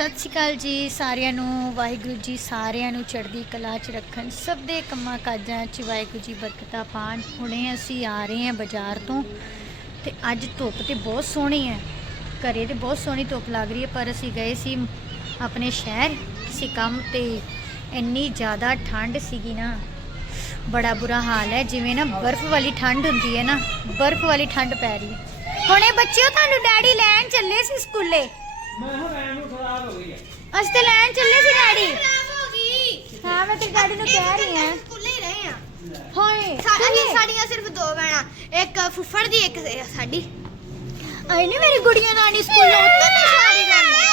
ਸਤਿ ਸ਼੍ਰੀ ਅਕਾਲ ਜੀ ਸਾਰਿਆਂ ਨੂੰ, ਵਾਹਿਗੁਰੂ ਜੀ ਸਾਰਿਆਂ ਨੂੰ, ਚੜ੍ਹਦੀ ਕਲਾ 'ਚ ਰੱਖਣ, ਸਭ ਦੇ ਕੰਮਾਂ ਕਾਜਾਂ 'ਚ ਵਾਹਿਗੁਰੂ ਜੀ ਬਰਕਤਾਂ ਪਾਣ। ਹੁਣੇ ਅਸੀਂ ਆ ਰਹੇ ਹਾਂ ਬਾਜ਼ਾਰ ਤੋਂ ਤੇ ਅੱਜ ਧੁੱਪ ਤੇ ਬਹੁਤ ਸੋਹਣੀ ਹੈ। ਘਰੇ ਤੇ ਬਹੁਤ ਸੋਹਣੀ ਧੁੱਪ ਲੱਗ ਰਹੀ ਹੈ, ਪਰ ਅਸੀਂ ਗਏ ਸੀ ਆਪਣੇ ਸ਼ਹਿਰ ਕਿਸੇ ਕੰਮ ਤੇ। ਇੰਨੀ ਜ਼ਿਆਦਾ ਠੰਡ ਸੀਗੀ ਨਾ, ਬੜਾ ਬੁਰਾ ਹਾਲ ਹੈ, ਜਿਵੇਂ ਨਾ ਬਰਫ਼ ਵਾਲੀ ਠੰਡ ਹੁੰਦੀ ਹੈ ਨਾ, ਬਰਫ਼ ਵਾਲੀ ਠੰਡ ਪੈ ਰਹੀ ਹੈ। ਹੁਣੇ ਬੱਚਿਓ, ਤੁਹਾਨੂੰ ਡੈਡੀ ਲੈਣ ਚੱਲੇ ਸੀ ਸਕੂਲੇ। ਮੈਂ ਕਿਹਾ ਵੈਨ ਨੂੰ ਖਰਾਬ ਹੋ ਗਈ ਹੈ। ਅਸੀਂ ਤੇ ਲੈਣ ਚੱਲੇ ਸੀ ਡੈਡੀ। ਖਰਾਬ ਹੋ ਗਈ। ਹਾਂ ਮੈਂ ਤੇਰੇ ਡੈਡੀ ਨੂੰ ਕਹਿ ਰਹੀ ਹਾਂ। ਸਕੂਲੇ ਹੀ ਰਹੇ ਆ। ਹਾਏ ਸਾਡੀਆਂ ਸਾਡੀਆਂ ਸਿਰਫ ਦੋ ਭੈਣਾਂ ਇੱਕ ਫੁੱਫੜ ਦੀ ਇੱਕ ਸਾਡੀ। ਆਈ ਨਹੀਂ ਮੇਰੀ ਗੁੜੀਆਂ ਨਾਨੀ ਸਕੂਲ? ਉੱਤੇ ਤੇ ਸਾਰੀ ਗੱਲ ਹੈ।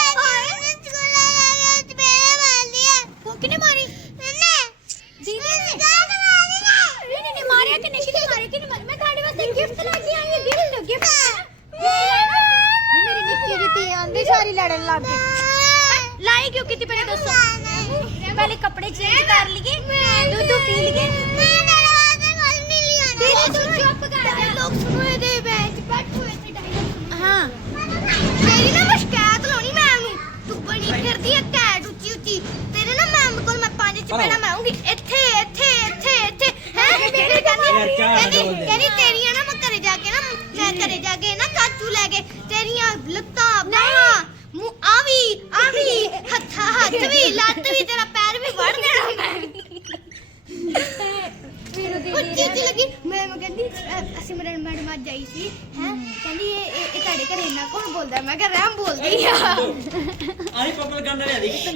ਉਹ ਕਿਨੇ ਮਾਰੀ? ਦੀਦੀ ਨੇ ਨਹੀਂ ਨਹੀਂ ਨਹੀਂ ਮਾਰਿਆ ਕਿ ਨਹੀਂ ਕਿਨੇ ਮਾਰਿਆ? ਕਿ ਨਹੀਂ ਮਾਰਿਆ? ਮੈਂ ਤੁਹਾਡੇ ਵਾਸਤੇ ਗਿਫਟ ਲੈ ਕੇ ਆਈ ਹਾਂ ਗਿਫਟ ਗਿਫਟ ਸਾਰੀ ਲੜਨ ਲੱਗ ਗਈ ਲਾਈ ਕਿਉਂ ਕੀਤੀ ਪਹਿਲੇ ਦੱਸੋ? ਪਹਿਲੇ ਕੱਪੜੇ ਚੇਂਜ ਕਰ ਲਈਏ ਦੁੱਧ ਪੀ ਲਈਏ। ਦੀਦੀ ਤੂੰ ਚੁੱਪ ਕਰ ਜਾ। ਲੋਕ ਸੁਣੋਏ ਦੇ ਬੈਂਚ ਬੈਠ ਹੋਏ ਤੇ ਡਾਇਲੋਗ ਹਾਂ। ਮੇਰੀ ਨਾ ਮੈਂ ਸ਼ਿਕਾਇਤ ਲਾਉਣੀ ਮੈਮ ਨੂੰ। ਤੂੰ ਬਣੀ ਫਿਰਦੀ ਹੈ ਕੈਟ ਉੱਚੀ ਉੱਚੀ। ਤੇਰੇ ਨਾ ਮੈਮ ਕੋਲ ਮੈਂ ਪੰਜ ਚਪੇੜਾ ਮਾਰੂੰਗੀ ਇੱਥੇ ਇੱਥੇ ਇੱਥੇ ਇੱਥੇ। ਹੈ? ਕਹਿੰਦੀ ਕਹਿੰਦੀ ਬੋਲਦੇ। ਕਹਿੰਦੀ ਤੇਰੀਆਂ ਨਾ ਮੈਂ ਘਰੇ ਜਾ ਕੇ ਨਾ ਮੈਂ ਘਰੇ ਜਾ ਕੇ ਨਾ ਕਾਚੂ ਲੈ ਕੇ ਤੇਰੀਆਂ ਲੱਤਾਂ ਬਾਹਾਂ ਮੂੰਹ ਆ ਵੀ ਆ ਵੀ ਹੱਥਾਂ ਵੀ ਲੱਤ ਵੀ ਤੇਰਾ ਪੈਰ ਵੀ ਵੜ ਦੇਣਾ ਮੈਂ। ਉੱਚੀ ਉੱਚੀ ਲੱਗੀ। ਮੈਂ ਮੈਂ ਕਹਿੰਦੀ ਅ, ਅਸੀਂ ਮੇਰੇ ਮੈਡਮ ਅੱਜ ਆਈ ਸੀ ਹੈ? ਕਹਿੰਦੀ ਇਹ ਇਹ ਇਹ ਤੁਹਾਡੇ ਘਰੇ ਇੰਨਾ ਕੌਣ ਬੋਲਦਾ? ਮੈਂ ਕਿਹਾ ਰਹਿਮ ਬੋਲਦੀ। ਆ। ਆਈ ਪਪਲ ਗੰਨ ਲਿਆ ਦੀ ਕਿੱਥੇ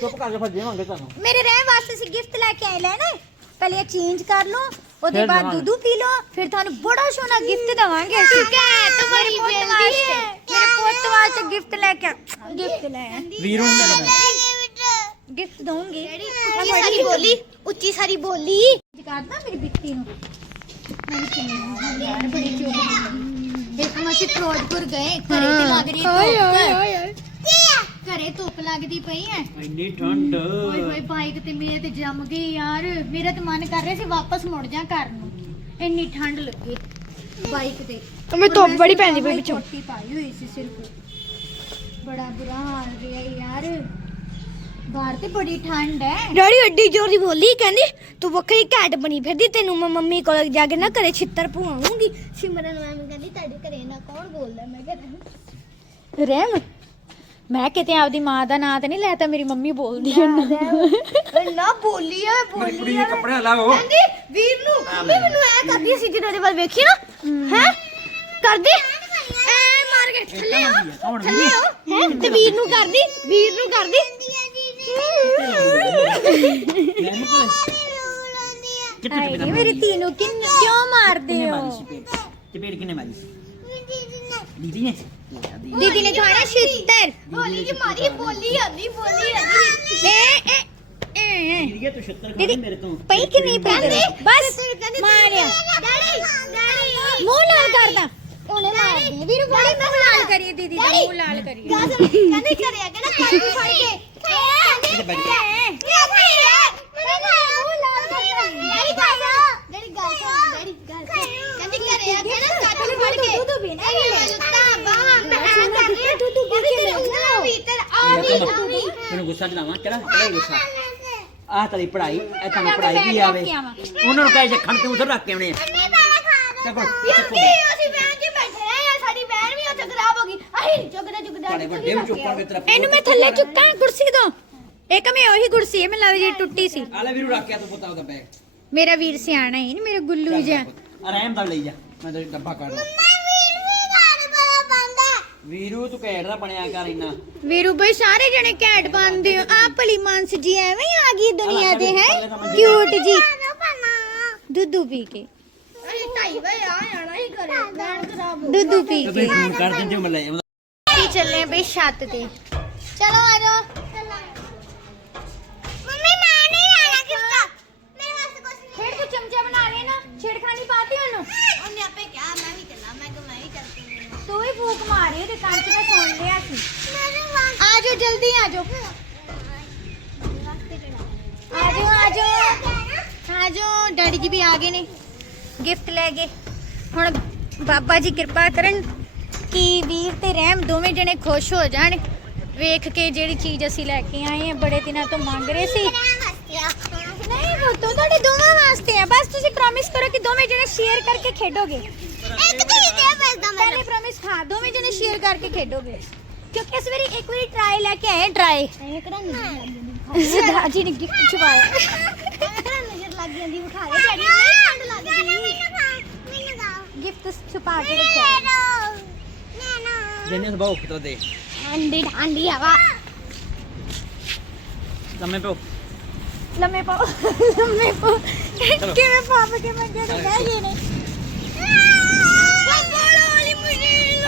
ਚੁੱਪ ਕਰਕੇ ਫਿਰ ਦੇਵਾਂਗੇ ਤੁਹਾਨੂੰ। ਮੇਰੇ ਰਹਿਣ ਵਾਸਤੇ ਸੀ ਗਿਫਟ ਲੈ ਕੇ ਆਏ ਲੈ ਨਾ। ਪਹਿਲੇ ਇਹ ਚੇਂਜ ਕਰ ਲਓ ਉਹਦੇ ਫਿਰ ਬਾਅਦ ਦੇਵਾਂਗੇ। ਦੁੱਧ ਪੀ ਲਓ ਫਿਰ ਤੁਹਾਨੂੰ ਬੜਾ ਸੋਹਣਾ ਗਿਫਟ ਦਵਾਂਗੇ ਅਸੀਂ। ਕੈਟ ਮੇਰੇ ਬੜੀ ਪੁੱਤ ਵੇਲਦੀ ਵਾਸਤੇ ਹੈ। ਮੇਰੇ ਪੁੱਤ ਵਾਸਤੇ ਗਿਫਟ ਲੈ ਕੇ ਗਿਫਟ ਲੈ ਵੀਰੂ ਨੂੰ ਦੇਣਾ। ਗਿਫਟ ਦਵਾਂਗੇ ਉੱਚੀ ਸਾਰੀ ਬੋਲੀ ਉੱਚੀ ਸਾਰੀ ਬੋਲੀ। ਜਗਾਦਾ ਮੇਰੀ ਬਿੱਤੀ ਨੂੰ। ਮੈਨੂੰ ਚੇਂਜ ਯਾਰ ਬੜੀ ਚੋਰੀ ਇੱਕ ਮਾਸੀ ਫਿਰੋਜ਼ਪੁਰ ਗਏ ਘਰੇ ਤੇ ਲੱਗ ਰਹੀ ਧੁੱਪ। ਘਰੇ ਧੁੱਪ ਲੱਗਦੀ ਪਈ ਹੈ ਇੰਨੀ ਠੰਡ। ਓਏ ਹੋਏ ਬਾਈਕ ਤੇ ਮੇਰੇ ਤੇ ਜੰਮ ਗਈ ਯਾਰ। ਮੇਰਾ ਤਾਂ ਮਨ ਕਰ ਰਿਹਾ ਸੀ ਵਾਪਸ ਮੁੜ ਜਾ ਘਰ ਨੂੰ। ਇੰਨੀ ਠੰਡ ਲੱਗੀ। ਬਾਈਕ ਤੇ। ਮੈਂ ਧੁੱਪ ਬੜੀ ਪੈਂਦੀ ਪਈ ਪਿੱਛੋਂ। ਕੋਟੀ ਪਾਈ ਹੋਈ ਸੀ ਸਿਰਫ। ਬੜਾ ਬੁਰਾ ਹਾਲ ਰਿਹਾ ਯਾਰ। ਬਾਹਰ ਤੇ ਬੜੀ ਠੰਡ ਹੈ ਡੈਡੀ ਐਡੀ ਜ਼ੋਰ ਦੀ ਬੋਲੀ ਕਹਿੰਦੀ ਤੂੰ ਵੱਖਰੀ ਕੈਟ ਬਣੀ ਫਿਰਦੀ ਤੈਨੂੰ ਮੈਂ ਮੰਮੀ ਕੋਲ ਜਾ ਕੇ ਨਾ ਘਰੇ ਛਿੱਤਰ ਪਵਾਉਂਗੀ। ਸਿਮਰਨ ਮੈਮ ਕਹਿੰਦੀ ਤੁਹਾਡੇ ਘਰੇ ਨਾ ਕੌਣ ਬੋਲਦਾ? ਮੈਂ ਕਿਹਾ ਰਹਿਮ ਮੈਂ ਕਿਤੇ ਆਪਦੀ ਮਾਂ ਦਾ ਨਾਂ ਤੇ ਨਹੀਂ ਲੈਤਾ ਮੇਰੀ ਮੰਮੀ ਬੋਲਦੀ ਹੈ ਨਾ ਬੋਲੀ ਆ ਮੇਰੀ ਕੁੜੀ ਦੇ ਕੱਪੜੇ ਲਾਓ। ਕਹਿੰਦੀ ਵੀਰ ਨੂੰ ਮੰਮੀ ਮੈਨੂੰ ਐ ਕਰਦੀ ਸੀ ਜਦੋਂ ਉਹਦੇ ਵੱਲ ਵੇਖੀ ਨਾ। ਹੈ। ਕਰਦੀ? ਐ ਮਾਰ ਕੇ ਥੱਲੇ ਆ। ਥੱਲੇ ਆ। ਹੈ? ਤੇ ਵੀਰ ਨੂੰ ਕਰਦੀ ਵੀਰ ਨੂੰ ਕਰਦੀ। ਨੀ ਮੇਰੀ ਧੀ ਨੂੰ ਕਿੰਨ ਕਿਉਂ ਮਾਰਦੇ ਹੋ? ਚਪੇੜ ਕਿੰਨੇ ਮਾਰੀ ਸੀ? ਦੀਦੀ ਨੇ? ਦੀਦੀ ਨੇ ਖਾਣਾ ਛਿੱਤਰ ਬੋਲੀ ਜੀ ਮਾਰੀ ਬੋਲੀ ਆਂਦੀ ਬੋਲੀ ਆਂਦੀ ਏ ਏ ਏ ਦੀਦੀ ਤੂੰ ਛੱਤਰ ਖਾ ਦੀਦੀ ਮੇਰੇ ਤੋਂ ਪਈ ਕਿ ਨਹੀਂ ਪਈ ਤੇਰੇ? ਬਸ ਮਾਰਿਆ ਡੈਡੀ ਡੈਡੀ ਮੂੰਹ ਲਾਲ ਕਰਦਾ ਉਹਨੇ ਮਾਰਦੀ ਵੀਰੂ ਬੜੀ ਮੂੰਹ ਲਾਲ ਕਰੀਏ ਦੀਦੀ ਦਾ ਮੂੰਹ ਲਾਲ ਕਰੀਏ ਗਾਸ ਕਹਿੰਦੀ ਘਰੇ ਆ ਕੇ ਨਾ ਕਾਜੂ ਫੜ ਕੇ ਕਿੱਥੇ ਬੈਠ ਗਈ ਕਹਿੰਦੀ ਘਰੇ ਆ ਕੇ ਨਾ ਕਾਜੂ ਫੜ ਕੇ ਦੁੱਧ ਪੀਣਾ ਇਹ ਲੱਤਾਂ ਬਾਹਾਂ ਮੈਂ ਕਰਦੀ ਦੁੱਧ ਪੀ ਕੇ ਉਂਗਲਾਂ ਵੀ ਤੇ ਆ ਵੀ ਆ ਵੀ ਮੈਨੂੰ ਗੁੱਸਾ ਚਲਾਵਾਂ ਕਿਹੜਾ ਕਿਹੜਾ ਗੁੱਸਾ। ਆਹ ਤੇਰੀ ਪੜ੍ਹਾਈ ਇਹ ਤੁਹਾਨੂੰ ਪੜ੍ਹਾਈ ਬੈਗ ਆਵੇ। ਉਹਨਾਂ ਨੂੰ ਕਹੇ ਜੇ ਖਣ ਤੇ ਉਧਰ ਰੱਖ ਕੇ ਆਉਣੇ ਆ। ਚੱਕੋ ਚੱਕੋ ਯਾਰ ਅਸੀਂ ਬੈਂਚ 'ਚ ਬੈਠੇ ਆ ਸਾਡੀ ਬੈਨ ਵੀ ਉੱਥੇ ਖਰਾਬ ਹੋ ਗਈ। ਅਸੀਂ ਚੁੱਕਦਾ ਚੁੱਕਦਾ ਤੁਹਾਡੇ ਵੱਡੇ ਨੂੰ ਚੁੱਕਾਂਗੇ ਤੇਰਾ ਇਹਨੂੰ ਮੈਂ ਥੱਲੇ ਚੁੱਕਾਂ ਕੁਰਸੀ ਤੋਂ। ਇੱਕ ਮੈਂ ਉਹੀ ਕੁਰਸੀ ਹੈ ਮੈਨੂੰ ਲੱਗਦੀ ਟੁੱਟੀ ਸੀ। ਆਲੇ ਵੀਰੂ ਰੱਖਿਆ ਤੂੰ ਪੁੱਤਾ ਉਹਦਾ ਬੈਗ। ਮੇਰਾ ਵੀਰ ਸਿਆਣਾ ਹੈ ਨੀ ਮੇਰਾ ਗੁੱਲੂ ਜਿਹਾ। ਆਰਾਮ ਦਾ ਲਈ ਜਾ ਮੈਂ ਤੇ ਡੱਬਾ ਕੱਢ ਲਾ। ਵੀਰੂ ਤੂੰ ਕਹਿੜ ਦਾ ਬਣਿਆ ਕਰ ਇੰਨਾ। ਵੀਰੂ ਬਈ ਸਾਰੇ ਜਣੇ ਘੈਂਟ ਪਾਉਂਦੇ ਹੋ। ਆ ਭਲੀ ਮਾਨਸ ਜੀ ਐਵੇਂ ਹੀ ਆ ਗਈ ਦੁਨੀਆ ਤੇ ਹੈ? ਕਿਊਟ ਜੀ ਦੁੱਧੂ ਪੀ ਕੇ। ਅਸੀਂ ਢਾਈ ਵਜੇ ਆ ਜਾਣਾ ਹੀ ਘਰੇ। ਬੈਨ ਖਰਾਬ ਹੋ ਦੁੱਧੂ ਪੀ ਕੇ। ਕਰ ਦਿੰਦੇ ਚੱਲੇ ਬਈ ਛੱਤ ਤੇ। ਚਲੋ ਆ ਜਾਓ ਮੰਮੀ ਮੈਂ ਨਹੀਂ ਲੈਣਾ ਗਿਫਟ ਮੇਰੇ ਵਾਸਤੇ ਕੁਝ ਨਹੀਂ ਫਿਰ ਤੂੰ ਚਮਚਾ ਬਣਾ ਲੈਣਾ ਛੇੜਖਾਨੀ ਪਾਤੀ ਉਹਨੂੰ ਉਹਨੇ ਆਪੇ ਕਿਹਾ ਮੈਂ ਵੀ ਚੱਲਾਂ ਮੈਂ ਕਿ ਮੈਂ ਹੀ ਚੱਲਦੀ ਤੂੰ ਹੀ ਫੂਕ ਮਾਰੀ, ਉਹਦੇ ਕੰਨ 'ਚ ਮੈਂ ਸੁਣ ਲਿਆ ਸੀ। ਆ ਜਾਓ ਜਲਦੀ ਆ ਜਾਓ ਆ ਜਾਓ ਆ ਜਾਓ ਆ ਜਾਓ ਡੈਡੀ ਜੀ ਵੀ ਆ ਗਏ ਨੇ। ਗਿਫਟ ਲੈ ਕੇ ਹੁਣ ਬਾਬਾ ਜੀ ਕਿਰਪਾ ਕਰਨ ਕਿ ਵੀਰ ਤੇ ਰਹਿਮ ਦੋਵੇਂ ਜਣੇ ਖੁਸ਼ ਹੋ ਜਾਣ। ਵੇਖ ਕੇ ਜਿਹੜੀ ਚੀਜ਼ ਅਸੀਂ ਲੈ ਕੇ ਆਏ ਆ ਬੜੇ ਦਿਨਾਂ ਤੋਂ ਮੰਗ ਰਹੇ ਸੀ। ਨਹੀਂ ਉਹ ਤੋਂ ਤੁਹਾਡੇ ਦੋਵਾਂ ਵਾਸਤੇ ਆ। ਬਸ ਤੁਸੀਂ ਪ੍ਰੋਮਿਸ ਕਰੋ ਕਿ ਦੋਵੇਂ ਜਣੇ ਸ਼ੇਅਰ ਕਰਕੇ ਖੇਡੋਗੇ। ਇੱਕ ਤੇ ਹੀ ਦੇ ਪੈਸਦਾ ਪਹਿਲੇ ਪ੍ਰੋਮਿਸ ਹਾਂ ਦੋਵੇਂ ਜਣੇ ਸ਼ੇਅਰ ਕਰਕੇ ਖੇਡੋਗੇ ਕਿਉਂਕਿ ਇਸ ਵਾਰੀ ਇੱਕ ਵਾਰੀ ਟਰਾਈ ਲੈ ਕੇ ਆਏ ਟਰਾਈ ਇਹ ਕਿਹੜਾ ਨਜ਼ਰ ਲੱਗ ਜਾਂਦੀ ਸਰਦਾਰ ਜੀ ਨੇ ਗਿਫਟ ਛੁਪਾਇਆ ਕਿਹੜਾ ਨਜ਼ਰ ਲੱਗ ਜਾਂਦੀ ਵਿਖਾ ਦੇ ਡੈਡੀ ਨਹੀਂ ਠੰਡ ਲੱਗਦੀ ਮੈਨੂੰ ਦਾਓ ਗਿਫਟ ਛੁਪਾ ਕੇ ਰੱਖਿਆ ਨੈਨੋ ਜਿੰਨੇ ਸਭਾ ਖਤੋ ਦੇ ਠੰਡੀ ਠੰਡੀ ਹਵਾ ਲੰਮੇ ਪਓ ਲੰਮੇ ਪਾਓ ਲੰਮੇ ਪਾਓ ਕਿਵੇਂ ਪਾਪ ਕੇ ਮੈਂ ਜਿਹੜੇ ਬਹਿ ਗਏ ਨੇ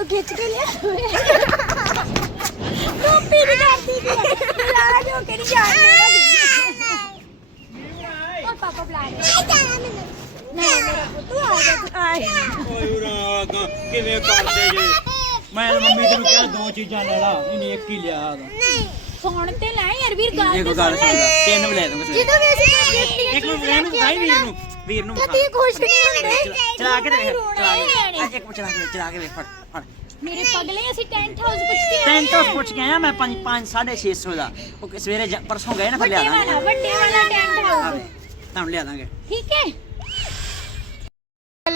ਵੀਰ ਨੂੰ ਖਿੱਚ ਕੇ ਲਿਆ ਟੋਪੀ ਦੀ ਕਰਦੀ ਦੀ ਲਾਲਾ ਜੋ ਕਿ ਨਹੀਂ ਜਾਣਦੇ ਉਹ ਪਾਪਾ ਬੁਲਾ ਨਹੀਂ ਕਿਵੇਂ ਕਰਦੇ ਜੇ? ਮੈਂ ਮੰਮੀ ਤੈਨੂੰ ਕਿਹਾ ਦੋ ਚੀਜ਼ਾਂ ਲੈ ਲਾ ਇਹਨੇ ਇੱਕ ਹੀ ਲਿਆ ਉਹਦਾ ਸੁਣ ਤੇ ਲੈ ਯਾਰ ਵੀਰ ਗੱਲ ਕੋ ਗੱਲ ਸੁਣ ਲੈ। ਤਿੰਨ ਵੀ ਲੈ ਦੂੰਗਾ। ਜਦੋਂ ਵੀ ਅਸੀਂ ਇੱਕ ਮਿੰਟ ਰਹਿਣ ਨੂੰ ਸਾਈ ਵੀਰ ਨੂੰ ਵੀਰ ਨੂੰ ਕਦੀ ਖੁਸ਼ ਨਹੀਂ ਹੁੰਦੇ। ਚਲਾ ਕੇ ਦੇਖ ਚਲਾ ਕੇ। ਅੱਜ ਇੱਕ ਮਿੰਟ ਚਲਾ ਕੇ ਚਲਾ ਕੇ ਵੇਖ ਫੜ ਫੜ। ਮੇਰੇ ਪਗਲੇ ਅਸੀਂ ਟੈਂਟ ਹਾਊਸ ਪੁੱਛ ਕੇ ਆਏ ਟੈਂਟ ਹਾਊਸ। ਪੁੱਛ ਕੇ ਆਇਆ ਮੈਂ 5 5 650 ਦਾ। ਉਹ ਕਿ ਸਵੇਰੇ ਜਾ- ਪਰਸੋਂ ਗਏ ਨਾ ਫਿਰ ਲਿਆ ਵੱਡੇ ਵਾਲਾ ਦਾਂਗੇ ਵੱਡੇ ਵਾਲਾ ਟੈਂਟ ਹਾਊਸ ਤੁਹਾਨੂੰ ਲਿਆ ਦਾਂਗੇ। ਠੀਕ ਹੈ।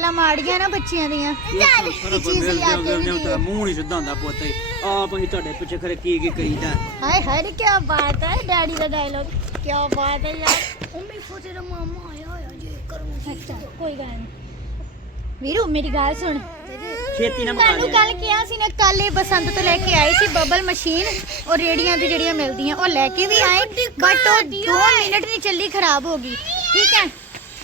ਗੱਲਾਂ ਮਾੜੀਆਂ ਨਾ ਬੱਚਿਆਂ ਦੀਆਂ। ਪਰ ਚੀਜ਼ ਬੰਦੇ ਲਿਆ ਕੇ ਵੀ। ਦੇ ਨਹੀਂ। ਮੂੰਹ ਨਹੀਂ ਸਿੱਧਾ ਹੁੰਦਾ ਪੁੱਤ ਆਪ ਅਸੀਂ ਤੁਹਾਡੇ ਪਿੱਛੇ ਖਰੇ ਕੀ ਕੀ ਕਰੀਦਾ ਹਾਏ ਹਾਏ ਕੀ ਬਾਤ ਹੈ ਡੈਡੀ ਦਾ ਡਾਇਲੌਗ ਕੀ ਬਾਤ ਹੈ ਯਾਰ ਮੰਮੀ ਫੋਟੇ ਦਾ ਮਾਮਾ ਆਇਆ ਹੋਇਆ ਜੇ ਕਰੂੰ ਅੱਛਾ। ਕੋਈ ਗੱਲ ਨਹੀਂ ਵੀਰੂ ਮੇਰੀ ਗੱਲ ਸੁਣ। ਛੇਤੀ ਨਾ ਮੁਕਾ ਤੁਹਾਨੂੰ ਕੱਲ ਕਿਹਾ ਸੀ ਨਾ ਕੱਲ ਇਹ ਬਸੰਤ ਤੋਂ ਲੈ ਕੇ ਆਏ ਸੀ ਬਬਲ ਮਸ਼ੀਨ ਔਰ ਰੇੜੀਆਂ ਦੀ ਜਿਹੜੀਆਂ ਮਿਲਦੀਆਂ ਉਹ ਲੈ ਕੇ ਵੀ ਆਏ ਬਟ ਉਹ 2 ਮਿੰਟ ਨਹੀਂ ਚੱਲੀ ਖਰਾਬ ਹੋ ਗਈ। ਠੀਕ ਹੈ?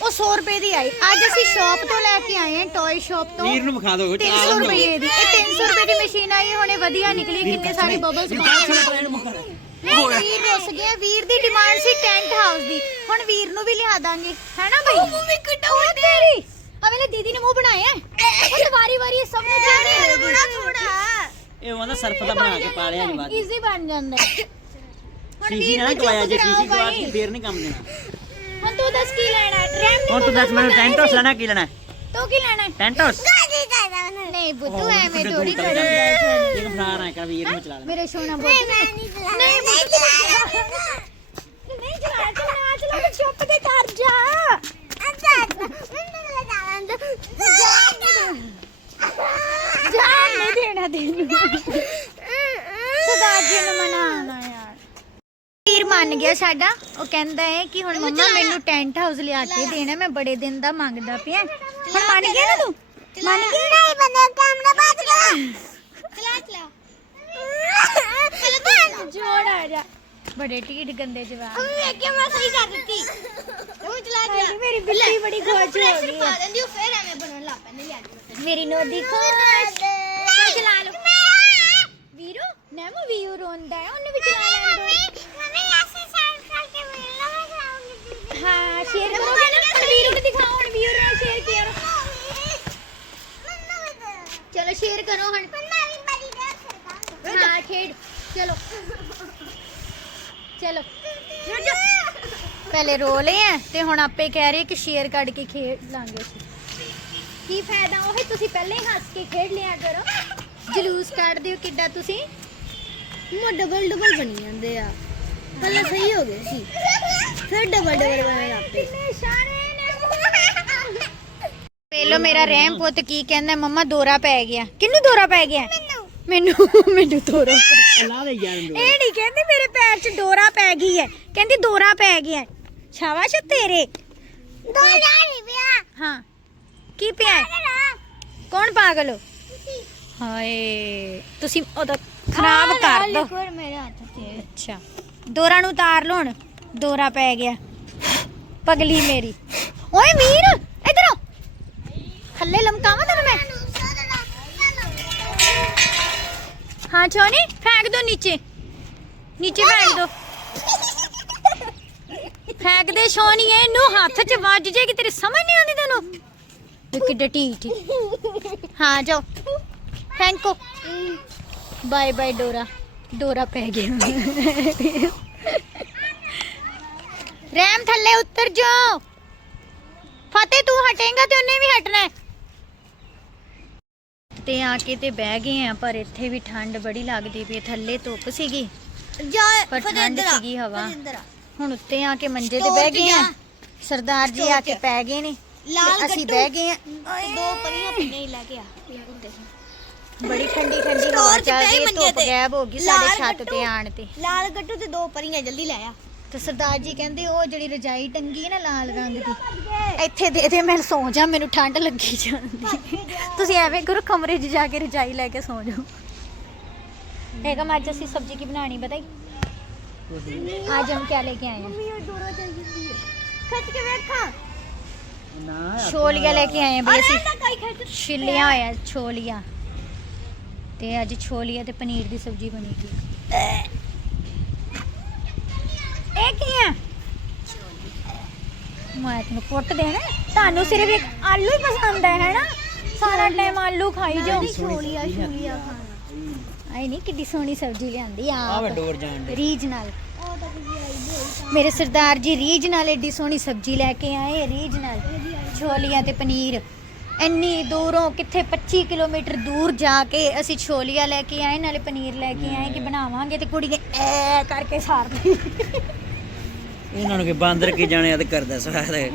ਉਹ 100 ਰੁਪਏ ਦੀ ਆਈ। ਅੱਜ ਅਸੀਂ ਸ਼ਾਪ ਤੋਂ ਲੈ ਕੇ ਆਏ ਹਾਂ ਟੌਏ ਸ਼ਾਪ ਤੋਂ। ਵੀਰ ਨੂੰ ਵਿਖਾ ਦਿਓ 300 ਰੁਪਏ ਦੀ। ਇਹ 300 ਰੁਪਏ ਦੀ ਮਸ਼ੀਨ ਆਈ ਹੁਣੇ ਵਧੀਆ ਨਿਕਲੀ ਕਿੰਨੇ ਸਾਰੇ ਬਬਲਸ ਨਹੀਂ ਵੀਰ ਰੁੱਸ ਗਿਆ। ਵੀਰ ਦੀ ਡਿਮਾਂਡ ਸੀ ਟੈਂਟ ਹਾਊਸ ਦੀ। ਹੁਣ ਵੀਰ ਨੂੰ ਵੀ ਲਿਆ ਦਾਂਗੇ। ਹੈਨਾ ਬਈ? ਮੰਮੀ ਕਿੱਡਾ ਉਹ ਤੇਰੀ? ਅਵੇਲੇ ਦੀਦੀ ਨੇ ਮੂੰਹ ਬਣਾਇਆ। ਉਹ ਵਾਰੀ ਵਾਰੀ ਸਭ ਨੂੰ ਚਾਹੀਦਾ ਬੜਾ ਥੋੜਾ ਇਹ ਉਹਦਾ ਸਰਫ ਦਾ ਬਣਾ ਕੇ ਪਾ ਲਿਆ ਜੀ ਬਾਅਦ ਈਜ਼ੀ ਬਣ ਜਾਂਦਾ। ਹੈ। ਹੁਣ ਵੀਰ ਨਾ ਕਵਾਇਆ ਜੇ ਬਾਈ। ਕੇ ਫੇਰ ਨਹੀਂ ਕੰਮ ਦੇਣਾ। ਹੁਣ ਤੂੰ ਦੱਸ ਕੀ ਲੈਣਾ? ਹੈ ਰੈਮ ਹੁਣ ਤੂੰ ਦੱਸ ਮੈਨੂੰ ਟੈਂਟ ਹਾਊਸ ਲੈਣਾ ਕੀ ਲੈਣਾ? ਤੂੰ ਕੀ ਲੈਣਾ? ਹੈ? ਟੈਂਟ ਹਾਊਸ ਕਾਜੀ ਕਰਦਾ ਨਾ ਨਹੀਂ ਬੁੱਧੂ ਐਵੇਂ ਥੋੜੀ ਕਰ ਕਰਦਾ ਹੈ? ਇੱਕ ਫਰਾਰ ਆ ਕਰ ਵੀਰ ਨੂੰ ਚਲਾ ਲੈ ਮੇਰੇ ਸੋਨਾ ਨਹੀਂ ਬੁੱਧ ਮੈਂ ਨਹੀਂ ਚਲਾਣਾ ਨਹੀਂ ਬੁੱਧ ਨਹੀਂ ਚਲਾ ਚਲਾ ਚਲਾ ਚੁੱਪ ਤੇ ਕਰ ਜਾ। ਅੱਛਾ ਮੈਨੂੰ ਲੈ ਜਾਣਾ ਜਾਨ ਨਹੀਂ ਦੇਣਾ ਤੈਨੂੰ ਸਦਾ ਜੀ ਨੂੰ ਮਨਾਉਣਾ ਯਾਰ ਵੀਰ ਮੰਨ ਗਿਆ ਸਾਡਾ। ਉਹ ਕਹਿੰਦਾ ਹੈ ਕਿ ਹੁਣ ਮੰਮਾ ਮੈਨੂੰ ਟੈਂਟ ਹਾਊਸ ਲਿਆ ਕੇ ਦੇਣਾ ਮੈਂ ਬੜੇ ਦਿਨ ਦਾ ਮੰਗਦਾ ਪਿਆ। ਹੁਣ ਮੰਨ ਗਿਆ ਨਾ ਤੂੰ? ਮੰਨ ਗਿਆ? ਨਹੀਂ ਬੰਦਾ ਕੈਮਰਾ ਬਾਤ ਕਰ ਚਲਾ ਚਲਾ ਚਲਾ ਜੋੜ ਆ ਜਾ। ਬੜੇ ਢੀਠ ਗੰਦੇ ਜਵਾਬ ਮੰਮੀ ਵੇਖ ਕੇ ਮੈਂ ਸਹੀ ਕਰ ਦਿੱਤੀ। ਤੂੰ ਚਲਾ ਹਾਏ, ਮੇਰੀ ਬਿੱਲੀ ਬੜੀ ਖੁਸ਼ ਹੋ ਗਈ ਪਾ। ਦਿੰਦੀ ਉਹ ਫੇਰ ਐਵੇਂ ਬਣਨ ਲੱਗ ਪੈਂਦੇ ਕੇ ਮੇਰੀ ਨੋਦੀ ਖੁਸ਼। ਚੱਲ ਚਲਾ ਲਓ। ਵੀਰੂ ਨੈਮੋ ਵੀਰੂ ਰੋਂਦਾ ਹੈ। ਉਹਨੇ ਵੀ ਚਲਾ ਲੈਣ ਦੋ ਮੰਮੀ ਐਸੇ ਸਾਈਡ ਕਰਕੇ ਮਿਲਣਾ ਮੈਂ ਸ਼ੇਰ ਹਾਂ ਨੂੰ ਦਿਖਾਓ ਹੁਣ ਨਾਲ ਸ਼ੇਅਰ ਕਰੋ ਚਲੋ ਸ਼ੇਅਰ ਕਰੋ ਹੁਣ। ਹਾਂ, ਖੇਡ। ਚਲੋ। ਚਲੋ। ਪਹਿਲੇ ਰੋ ਲਏ ਆ, ਤੇ ਹੁਣ ਆਪੇ ਕਹਿ ਰਹੇ ਕਿ ਸ਼ੇਅਰ ਕੱਢ ਕੇ ਖੇਡ ਲਾਂਗੇ ਅਸੀਂ। ਕੀ ਫਾਇਦਾ ਉਹ? ਤੁਸੀਂ ਪਹਿਲੇ ਹੀ ਹੱਸ ਕੇ ਖੇਡ ਲਿਆ ਕਰੋ। ਜਲੂਸ ਕੱਢ ਦਿਓ ਕਿੱਡਾ ਤੁਸੀਂ। ਮੋ ਡਬਲ ਡਬਲ ਬਣੀ ਜਾਂਦੇ ਆ। ਪਹਿਲਾਂ ਸਹੀ ਹੋ ਗਏ ਸੀ। ਫਿਰ ਡਬਲ ਡਬਲ ਬਣ ਜਾਂਦੇ ਕਿੰਨੇ ਸਾਰੇ ਵੇਲੋ ਮੇਰਾ ਰਹਿਮ ਪੁੱਤ ਕੀ ਕਹਿੰਦਾ ਮੰਮਾ ਦੋਰਾ ਪੈ ਗਿਆ। ਕਿੰਨੂੰ ਦੋਰਾ ਪੈ ਗਿਆ? ਮੈਨੂੰ। ਮੈਨੂੰ ਦੋਰਾ ਪੈ ਲਾ ਦੇ ਯਾਰ ਇਹ ਨਹੀਂ ਕਹਿੰਦੀ ਮੇਰੇ ਪੈਰ 'ਚ ਡੋਰਾ ਪੈ ਗਈ ਹੈ। ਕਹਿੰਦੀ ਦੋਰਾ ਪੈ ਗਿਆ। ਹੈ। ਸ਼ਾਬਾਸ਼ ਏ ਤੇਰੇ। ਦੋ ਨਹੀਂ ਪਿਆ। ਹਾਂ। ਕੀ ਪਿਆ? ਹੈ? ਕੌਣ ਪਾਗਲ ਹੋ? ਹਾਏ ਤੁਸੀਂ ਉਹਦਾ ਖਰਾਬ ਕਰ ਦੋ। ਅੱਛਾ। ਦੋਰਾ ਨੂੰ ਉਤਾਰ ਲੋ ਹੁਣ। ਦੋਰਾ ਪੈ ਗਿਆ। ਪਗਲੀ ਮੇਰੀ। ਓਏ ਵੀਰ ਇਧਰ ਆ। ਥੱਲੇ ਲਮਕਾਵਾਂ ਤੈਨੂੰ ਮੈਂ। ਹਾਂ ਛੋਨੀ ਫੇਂਕ ਦੋ ਨੀਚੇ। ਨੀਚੇ ਫੇਂਕ ਦੋ। ਫੇਂਕ ਦੇ ਸੋਨੀ ਇਹਨੂੰ ਹੱਥ 'ਚ ਵੱਜ ਜੇ ਕਿ ਤੇਰੀ ਸਮਝ ਨਹੀਂ ਆਉਂਦੀ ਤੈਨੂੰ। ਕਿ ਡਟੀ ਠੀਕ ਹਾਂ ਜਾਓ। ਫੇਂਕੋ। ਬਾਏ ਬਾਏ ਡੋਰਾ ਡੋਰਾ ਪੈ ਗਿਆ। ਰੈਮ ਥੱਲੇ ਉਤਰ ਜਾ। ਫਤਿਹ ਤੂੰ ਹਟੇਗਾ ਤੇ ਉਹਨੇ ਵੀ ਹਟਣਾ ਹੈ। ਤੇ ਆ ਕੇ ਤੇ ਬਹਿ ਗਏ ਆ ਪਰ ਇੱਥੇ ਵੀ ਠੰਡ ਬੜੀ ਲੱਗਦੀ ਪਈ ਥੱਲੇ ਧੁੱਪ ਸੀਗੀ। ਜਾ ਪਰ ਠੰਡ ਸੀਗੀ ਹਵਾ। ਹੁਣ ਉੱਤੇ ਆ ਕੇ ਮੰਜੇ ਤੇ ਬਹਿ ਗਏ ਆ। ਸਰਦਾਰ ਜੀ ਆ ਕੇ ਪੈ ਗਏ ਨੇ। ਅਸੀਂ। ਬਹਿ ਗਏ ਆ। ਤੇ ਦੋ ਪਰੀਆਂ ਪੀਣੇ ਲੈ ਕੇ ਆ। ਬੜੀ ਠੰਡੀ ਠੰਡੀ ਹਵਾ ਚੱਲ ਰਹੀ ਹੈ। ਧੁੱਪ। ਗਾਇਬ ਹੋ ਗਈ ਸਾਡੇ ਛੱਤ। ਤੇ ਆਣ ਤੇ। ਲਾਲ ਗੱਟੂ ਤੇ ਦੋ ਪਰੀਆਂ ਜਲਦੀ ਲੈ ਆ। ਤੇ ਸਰਦਾਰ ਜੀ ਕਹਿੰਦੇ ਉਹ ਜਿਹੜੀ ਰਜਾਈ ਟੰਗੀ ਹੈ ਨਾ ਲਾਲ ਰੰਗ ਦੀ ਇੱਥੇ ਦੇ ਦੇ ਮੈਂ ਸੌ ਜਾ ਮੈਨੂੰ ਠੰਡ ਲੱਗੀ ਜਾਂਦੀ ਤੁਸੀਂ ਐਵੇਂ ਕਰੋ ਕਮਰੇ 'ਚ ਜਾ ਕੇ ਰਜਾਈ ਲੈ ਕੇ ਸੌ ਜਾਓ ਹੈਗਾ ਮੈਂ ਅੱਜ ਅਸੀਂ ਸਬਜ਼ੀ ਕੀ ਬਣਾਣੀ ਬਤਾਈ आज हम क्या लेके आए हैं ਖੱਟ ਕੇ ਵੇਖਾਂ ਨਾ ਛੋਲੀਆਂ ਲੈ ਕੇ ਆਏ ਹਾਂ ਵੀ ਅਸੀਂ ਇਹਦਾ ਕਾਈ ਖੱਟ ਛਿੱਲੀਆਂ ਹੋਇਆ ਛੋਲੀਆਂ ਤੇ ਅੱਜ ਛੋਲੀਆਂ ਤੇ ਪਨੀਰ ਦੀ ਸਬਜ਼ੀ ਬਣੇਗੀ ਇਹ ਮੈਂ ਤੈਨੂੰ ਪੁੱਟ ਦੇਣਾ। ਤੁਹਾਨੂੰ ਸਿਰਫ ਇੱਕ ਆਲੂ ਹੀ ਪਸੰਦ ਹੈ ਹੈਨਾ? ਸਾਰਾ ਟਾਈਮ ਆਲੂ ਖਾਈ ਜਾਓ। ਛੋਲੀਆਂ ਛੋਲੀਆਂ ਖਾਣਾ ਆਈ ਨਹੀਂ ਕਿੱਡੀ ਸੋਹਣੀ ਸਬਜ਼ੀ ਲਿਆਂਦੀ ਆ ਵੇ ਆ ਡੋਰ ਜਾਣ ਦੇ ਦੇ ਮੇਰੇ ਸਰਦਾਰ ਜੀ ਰੀਜਨਲ ਏਡੀ ਸੋਹਣੀ ਸਬਜ਼ੀ ਲੈ ਕੇ ਆਏ ਰੀਜਨਲ ਛੋਲੀਆਂ ਤੇ ਪਨੀਰ। ਇੰਨੀ ਦੂਰੋਂ ਕਿੱਥੇ 25 ਕਿਲੋਮੀਟਰ ਦੂਰ ਜਾ ਕੇ ਅਸੀਂ ਛੋਲੀਆਂ ਲੈ ਕੇ ਆਏ ਨਾਲੇ ਪਨੀਰ ਲੈ ਕੇ ਆਏ ਕਿ ਬਣਾਵਾਂਗੇ ਤੇ ਕੁੜੀ ਨੇ ਐ ਕਰਕੇ ਸਾਰਦੀ। ਇਹਨਾਂ ਨੂੰ ਕਿ ਬਾਂਦਰ ਕੀ ਜਾਣੇ ਤੇ ਕਰਦਾ ਸਵਾਦ ਹੈ।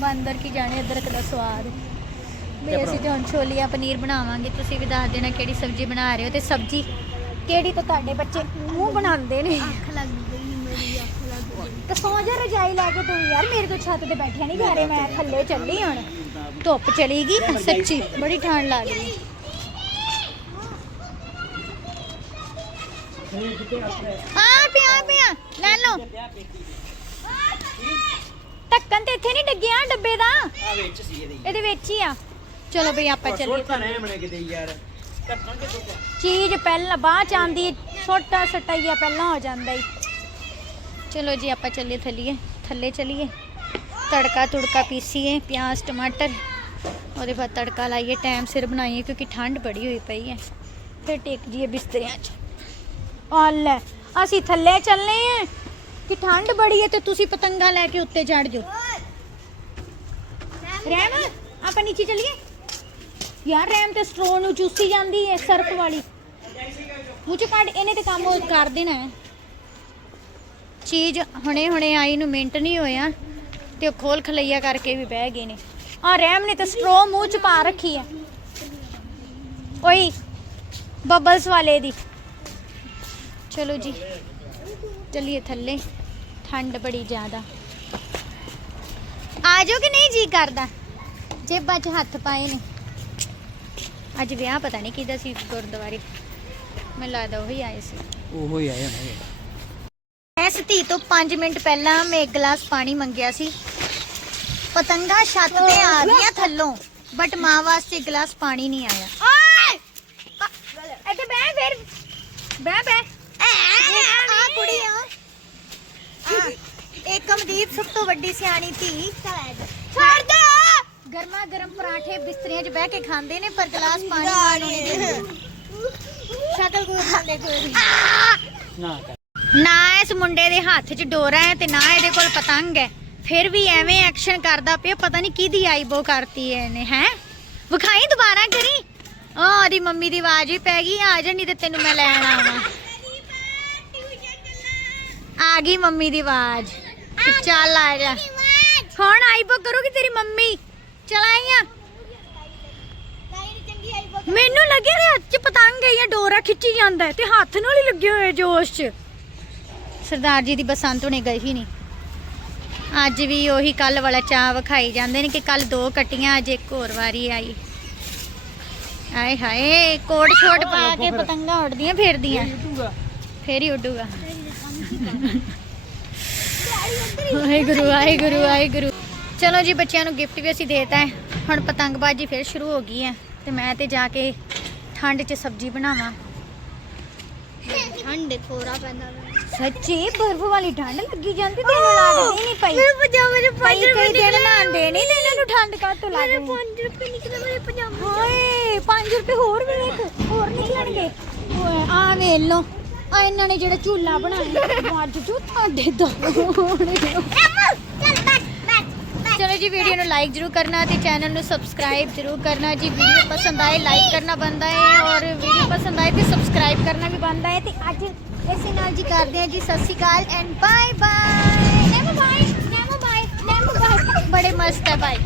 ਬੰਦਰ ਕੀ ਜਾਣੇ ਅਦਰਕ ਦਾ ਸਵਾਦ। ਵੀ ਅਸੀਂ ਤੇ ਹੁਣ ਛੋਲੀਆਂ ਪਨੀਰ ਬਣਾਵਾਂਗੇ ਤੁਸੀਂ ਵੀ ਦੱਸ ਦੇਣਾ ਕਿਹੜੀ ਸਬਜ਼ੀ ਬਣਾ ਰਹੇ ਹੋ ਤੇ ਸਬਜ਼ੀ ਕਿਹੜੀ ਤਾਂ ਤੁਹਾਡੇ ਬੱਚੇ ਮੂੰਹ ਬਣਾਉਂਦੇ ਨੇ। ਅੱਖ ਲੱਗ ਗਈ ਮੇਰੀ ਅੱਖ ਲੱਗ ਗਈ। ਤੇ ਸੌ ਜਾ ਰਜਾਈ ਲੈ ਕੇ ਤੂੰ ਯਾਰ ਮੇਰੇ ਤੋਂ ਛੱਤ ਤੇ ਬੈਠਿਆ ਨਹੀਂ ਜਾ ਰਿਹਾ ਮੈਂ ਥੱਲੇ ਚੱਲੀ ਹੁਣ। ਧੁੱਪ ਚਲੀ ਗਈ ਸੱਚੀ ਬੜੀ ਠੰਡ ਲੱਗ ਰਹੀ ਆ ਪਿਆ ਪਿਆ ਲੈ ਲਓ। ਢੱਕਣ ਤੇ ਇੱਥੇ ਨਹੀਂ ਡੱਗਿਆ ਡੱਬੇ ਦਾ ਆ ਵਿੱਚ ਸੀ ਇਹਦੇ। ਇਹਦੇ ਵਿੱਚ ਹੀ ਆ। ਚਲੋ ਬਈ ਆਪਾਂ ਚੱਲੀਏ। ਤਾਂ ਨਹੀਂ ਮਣੇ ਕਿਤੇ ਯਾਰ। ਕੱਟਾਂ ਕਿ ਸੁੱਟਾਂ ਚੀਜ਼ ਪਹਿਲਾਂ ਬਾਅਦ ਚ ਆਂਦੀ ਛੋਟਾ ਸਟਾਈਆ ਪਹਿਲਾਂ ਹੋ ਜਾਂਦਾ ਈ। ਚਲੋ ਜੀ ਆਪਾਂ ਚੱਲੇ ਥੱਲੀਏ। ਥੱਲੇ ਚਲੀਏ। ਤੜਕਾ ਤੁੜਕਾ ਪੀਸੀਏ ਪਿਆਜ਼ ਟਮਾਟਰ। ਉਹਦੇ ਬਾਅਦ ਤੜਕਾ ਲਾਈਏ ਟਾਈਮ ਸਿਰ ਬਣਾਈਏ ਕਿਉਂਕਿ ਠੰਡ ਬੜੀ ਹੋਈ ਪਈ ਹੈ। ਫਿਰ ਟੇਕ ਜੀਏ ਬਿਸਤਰਿਆਂ 'ਚ। ਆ ਲੈ ਅਸੀਂ ਥੱਲੇ ਚੱਲਨੇ ਆ। ਕਿ ਠੰਡ ਬੜੀ ਹੈ ਤੇ ਤੁਸੀਂ ਪਤੰਗਾ ਲੈ ਕੇ ਉੱਤੇ ਚੜ ਜਾਓ। ਰਹਿਮ ਆਪਾਂ ਨੀਚੇ ਚੱਲੀਏ? ਯਾਰ ਰੈਮ ਤੇ ਸਟ੍ਰੋ ਨੂੰ ਚੂਸੀ ਜਾਂਦੀ ਹੈ ਸਰਫ ਵਾਲੀ। ਮੂੰਹ ਕੱਢ, ਇਹਨੇ ਤੇ ਕੰਮ ਕਰ ਦੇਣਾ ਹੈ। ਚੀਜ਼ ਹੁਣੇ ਹੁਣੇ ਆਈ ਨੂੰ ਮਿੰਟ ਨਹੀਂ ਹੋਇਆ, ਤੇ ਉਹ ਖੋਲ ਖਲਈਆ ਕਰਕੇ ਵੀ ਬਹਿ ਗਏ ਨੇ। ਆ ਰਹਿਮ ਨੇ ਤੇ ਸਟ੍ਰੋ ਮੂੰਹ ਚ ਪਾ ਰੱਖੀ ਹੈ। ਓਏ ਬਬਲਸ ਵਾਲੇ ਦੀ। ਚਲੋ ਜੀ। ਚੱਲੀਏ ਥੱਲੇ ਠੰਡ ਬੜੀ ਜ਼ਿਆਦਾ ਆ ਜਾਓ ਕਿ ਨਹੀਂ ਜੀ ਕਰਦਾ ਜੇਬਾਂ 'ਚ ਹੱਥ ਪਾਏ ਨੇ ਅੱਜ ਵਿਆਹ ਪਤਾ ਨਹੀਂ ਕਿਹਦਾ ਸੀ ਗੁਰਦੁਆਰੇ ਮੈਨੂੰ ਲੱਗਦਾ ਉਹੀ ਆਏ ਸੀ ਉਹੋ ਹੀ ਆਇਆ ਨਾ ਇਸ ਧੀ ਤੋਂ 5 ਮਿੰਟ ਪਹਿਲਾਂ ਮੈਂ ਇੱਕ ਗਲਾਸ ਪਾਣੀ ਮੰਗਿਆ ਸੀ ਪਤੰਗਾ ਛੱਤ ਤੇ ਆ ਗਈਆਂ ਥੱਲੋਂ ਬਟ ਮਾਂ ਵਾਸਤੇ ਇੱਕ ਗਲਾਸ ਪਾਣੀ ਨਹੀਂ ਆਇਆ ਓਏ ਇੱਥੇ ਬਹਿ ਫਿਰ ਬਹਿ ਬਹਿ ਆ ਕੁੜੀ ਆ। ਆ ਏਕਮਦੀਪ ਸਭ ਤੋਂ ਵੱਡੀ ਸਿਆਣੀ ਧੀ। ਛੱਡ ਦੋ! ਗਰਮਾ ਗਰਮ ਪਰਾਠੇ ਬਿਸਤਰਿਆਂ 'ਚ ਬਹਿ ਕੇ ਖਾਂਦੇ ਨੇ ਪਰ ਗਲਾਸ ਪਾਣੀ ਮਾਂ ਨੂੰ। ਨਹੀਂ ਦਿੰਦੇ ਸ਼ਕਲ ਕੋਈ ਖਾਂਦੇ ਕੋਈ ਨਾ ਕਰ ਨਾ ਇਸ ਮੁੰਡੇ ਦੇ ਹੱਥ 'ਚ ਡੋਰਾ ਹੈ ਤੇ ਨਾ ਇਹਦੇ ਕੋਲ ਪਤੰਗ ਹੈ। ਫਿਰ ਵੀ ਐਵੇਂ ਐਕਸ਼ਨ ਕਰਦਾ ਪਿਆ ਪਤਾ ਨਹੀਂ ਕਿਹਦੀ ਆਈਬੋ ਕਰਤੀ ਹੈ ਇਹਨੇ ਹੈ? ਵਿਖਾਈ ਦੁਬਾਰਾ ਕਰੀ? ਉਹ ਉਹਦੀ ਮੰਮੀ ਦੀ ਆਵਾਜ਼ ਵੀ ਪੈ ਗਈ ਆ ਜਾ ਨਹੀਂ ਤੇ ਤੈਨੂੰ ਮੈਂ ਲੈਣ ਆਵਾਂ। ਆ ਗਈ ਮੰਮੀ ਦੀ ਆਵਾਜ਼। ਚੱਲ ਆ ਜਾ। ਹੁਣ ਆਈਬੋ ਕਰੂਗੀ ਤੇਰੀ ਮੰਮੀ। ਚਲ ਆਈਆਂ ਮੈਨੂੰ ਲੱਗਿਆ ਹੱਥ 'ਚ ਪਤੰਗ ਹੈ ਜਾਂ ਡੋਰਾ ਖਿੱਚੀ ਜਾਂਦਾ ਤੇ ਹੱਥ ਨਾਲ ਹੀ ਲੱਗੇ ਹੋਏ ਜੋਸ਼ 'ਚ। ਸਰਦਾਰ ਜੀ ਦੀ ਬਸੰਤ ਹੁਣੇ ਗਈ ਹੀ ਨਹੀਂ। ਅੱਜ ਵੀ ਉਹੀ ਕੱਲ ਵਾਲਾ ਚਾਹ ਵਿਖਾਈ ਜਾਂਦੇ ਨੇ ਕਿ ਕੱਲ ਦੋ ਕੱਟੀਆਂ ਅੱਜ ਇੱਕ ਹੋਰ ਵਾਰੀ ਆਈ। ਆਏ ਹਾਏ ਕੋਟ ਛੋਟ ਪਾ ਕੇ ਪਤੰਗਾਂ ਉੱਡਦੀਆਂ ਫਿਰਦੀਆਂ। ਫੇਰ ਹੀ ਉੱਡੂਗਾ। ਵਾਹਿਗੁਰੂ ਵਾਹਿਗੁਰੂ ਵਾਹਿਗੁਰੂ। ਚਲੋ ਜੀ ਬੱਚਿਆਂ ਨੂੰ ਗਿਫਟ ਵੀ ਅਸੀਂ ਦੇਤਾ ਹੈ। ਹੁਣ ਪਤੰਗਬਾਜ਼ੀ ਫਿਰ ਸ਼ੁਰੂ ਹੋ ਗਈ ਹੈ ਤੇ ਮੈਂ ਤੇ ਜਾ ਕੇ ਠੰਡ 'ਚ ਸਬਜ਼ੀ ਬਣਾਵਾਂ। ਠੰਡ ਥੋੜਾ ਪੈਂਦਾ ਸੱਚੀ ਬਰਫ ਵਾਲੀ ਠੰਡ ਲੱਗੀ ਜਾਂਦੀ ਤੈਨੂੰ ਲੱਗਦੀ ਨਹੀਂ ਪਈ। ਮੇਰੇ ਪਜਾਮੇ ਦੇ ਕਈ ਕਈ ਦਿਨ ਲਾਂਦੇ ਨਹੀਂ ਤੇ ਇਹਨਾਂ ਨੂੰ ਠੰਡ ਕਾਹਤੋਂ ਮੇਰੇ ਲੱਗਦੀ 5 ਰੁਪਏ ਨਿਕਲੇ ਮੇਰੇ ਪਜਾਮੇ ਹਾਏ 5 ਰੁਪਏ ਹੋਰ ਵੀ ਵੇਖ ਹੋਰ ਨਿਕਲਣਗੇ। ਆ ਵੇਖ ਲੋ ਆ ਇਹਨਾਂ ਨੇ ਜਿਹੜਾ ਝੂਲਾ ਬਣਾਇਆ ਵੱਜ ਜੂ ਤੁਹਾਡੇ ਦੋ। ਚੱਲ ਜੀ ਵੀਡੀਓ ਨੂੰ ਲਾਈਕ ਜਰੂਰ ਕਰਨਾ ਤੇ ਚੈਨਲ ਨੂੰ ਸਬਸਕ੍ਰਾਈਬ ਜਰੂਰ ਕਰਨਾ ਜੀ। ਵੀਡੀਓ ਪਸੰਦ ਆਏ ਲਾਈਕ ਕਰਨਾ ਬਣਦਾ ਹੈ ਔਰ ਵੀਡੀਓ ਪਸੰਦ ਆਏ ਤੇ ਸਬਸਕ੍ਰਾਈਬ ਕਰਨਾ ਵੀ ਬਣਦਾ ਹੈ ਤੇ ਅੱਜ ਇਸੇ ਨਾਲ ਜੀ ਕਰਦੇ ਹਾਂ ਜੀ ਸਤਿ ਸ਼੍ਰੀ ਅਕਾਲ and bye bye Nemo bye Nemo bye Nemo bye ਬੜੇ ਮਸਤ ਹੈ ਬਾਏ